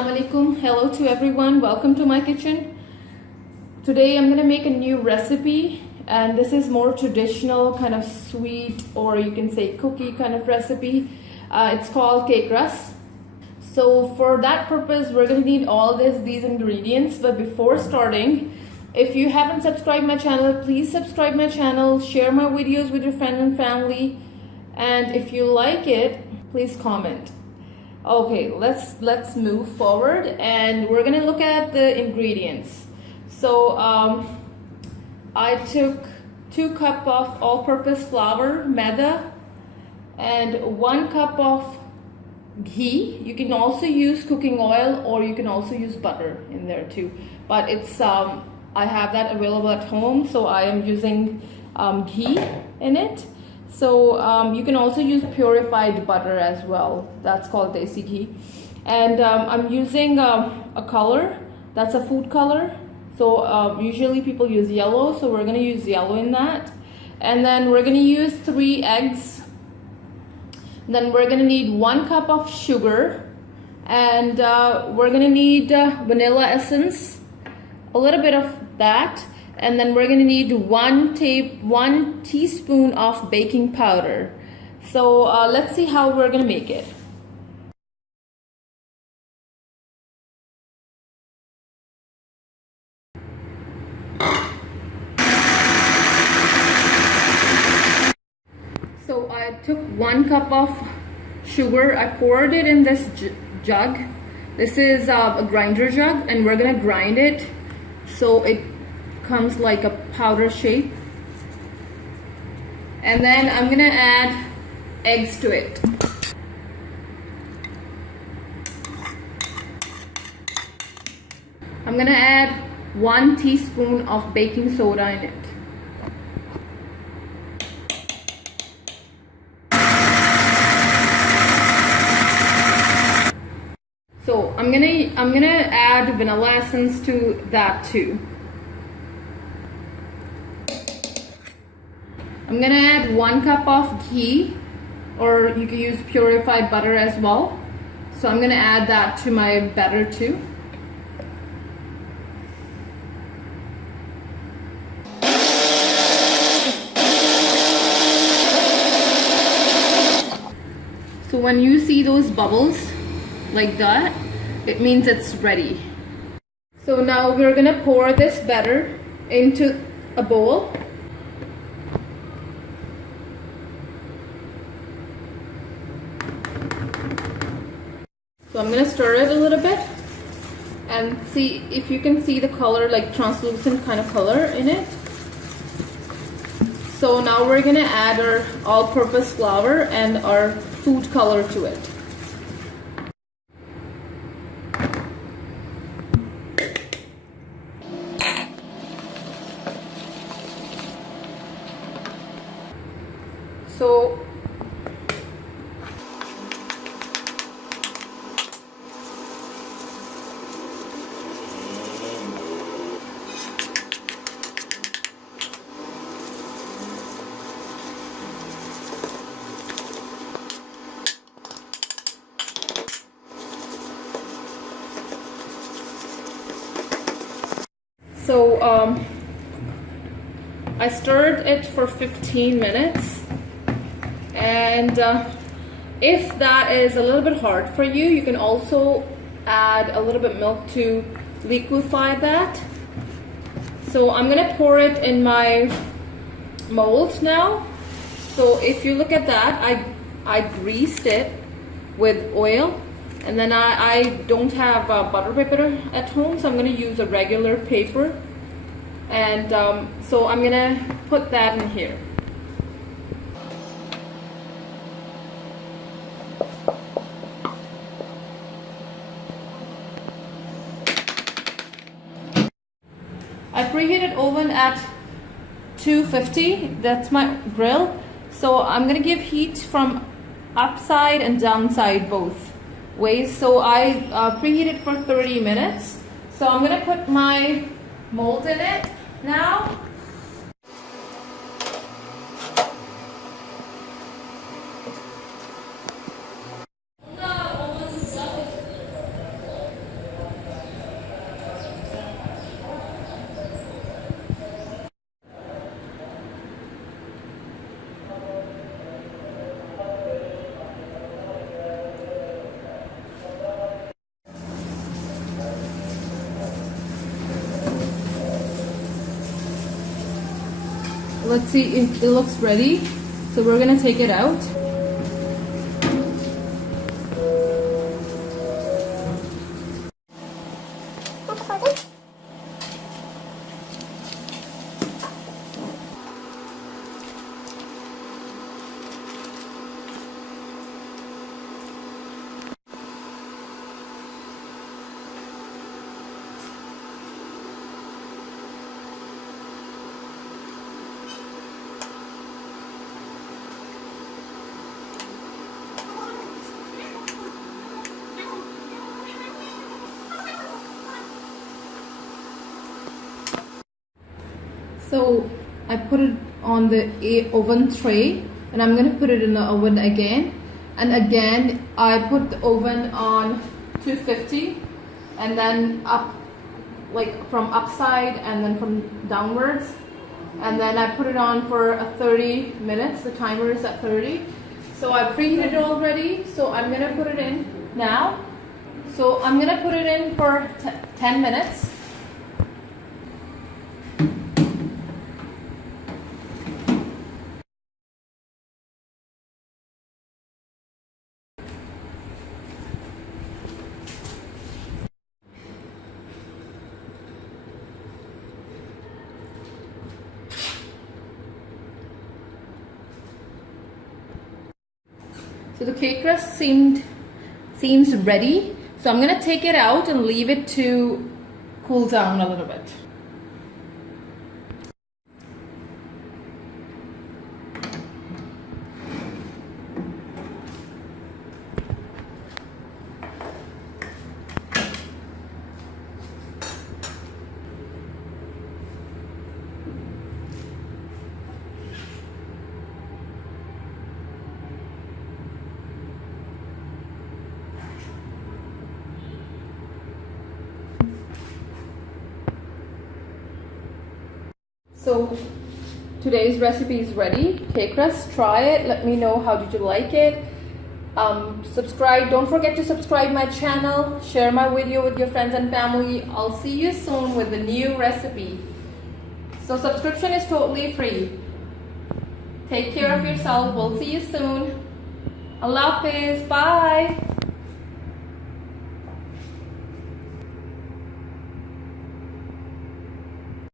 Assalamu alaikum. Hello to everyone. Welcome to my kitchen. Today I'm gonna make a new recipe, and this is more traditional, kind of sweet, or you can say cookie kind of recipe. It's called cake rusk. So for that purpose, we're gonna need all these ingredients. But before starting, if you haven't subscribed my channel, please subscribe my channel, share my videos with your friends and family, and if you like it, please comment. Okay, let's move forward, and we're gonna look at the ingredients. So I took 2 cups of all-purpose flour, Maida, and 1 cup of ghee. You can also use cooking oil, or you can also use butter in there too. But it's I have that available at home, so I am using ghee in it. So you can also use purified butter as well. That's called desi ghee. And I'm using a color that's a food color. So usually people use yellow, so we're gonna use yellow in that. And then we're gonna use 3 eggs. Then we're gonna need 1 cup of sugar, and we're gonna need vanilla essence, a little bit of that. And then we're gonna need 1 teaspoon of baking powder. So let's see how we're gonna make it. So I took 1 cup of sugar, I poured it in this jug. This is a grinder jug, and we're gonna grind it so it comes like a powder shape. And then I'm gonna add eggs to it. I'm gonna add 1 teaspoon of baking soda in it. So I'm gonna add vanilla essence to that too. I'm gonna add 1 cup of ghee, or you can use purified butter as well. So I'm gonna add that to my batter too. So when you see those bubbles like that, it means it's ready. So now we're gonna pour this batter into a bowl. So I'm gonna stir it a little bit and see if you can see the color, like translucent kind of color in it. So now we're gonna add our all-purpose flour and our food color to it. So I stirred it for 15 minutes, and if that is a little bit hard for you, you can also add a little bit milk to liquefy that. So I'm gonna pour it in my mold now. So if you look at that, I greased it with oil, and then I don't have butter paper at home, so I'm gonna use a regular paper. And so I'm gonna put that in here. I preheated oven at 250, that's my grill. So I'm gonna give heat from upside and downside both ways. So I preheated for 30 minutes. So I'm gonna put my mold in it now. Let's see if it looks ready. So we're gonna take it out. So I put it on the oven tray and I'm gonna put it in the oven again. And again, I put the oven on 250 and then up, like from upside and then from downwards. And then I put it on for 30 minutes. The timer is at 30. So I preheated it already. So I'm gonna put it in now. So I'm gonna put it in for 10 minutes. So the cake crust seems ready. So I'm gonna take it out and leave it to cool down a little bit. So today's recipe is ready. Cake crust, try it. Let me know how did you like it. Subscribe. Don't forget to subscribe my channel. Share my video with your friends and family. I'll see you soon with a new recipe. So subscription is totally free. Take care of yourself. We'll see you soon. Allah Hafiz. Bye.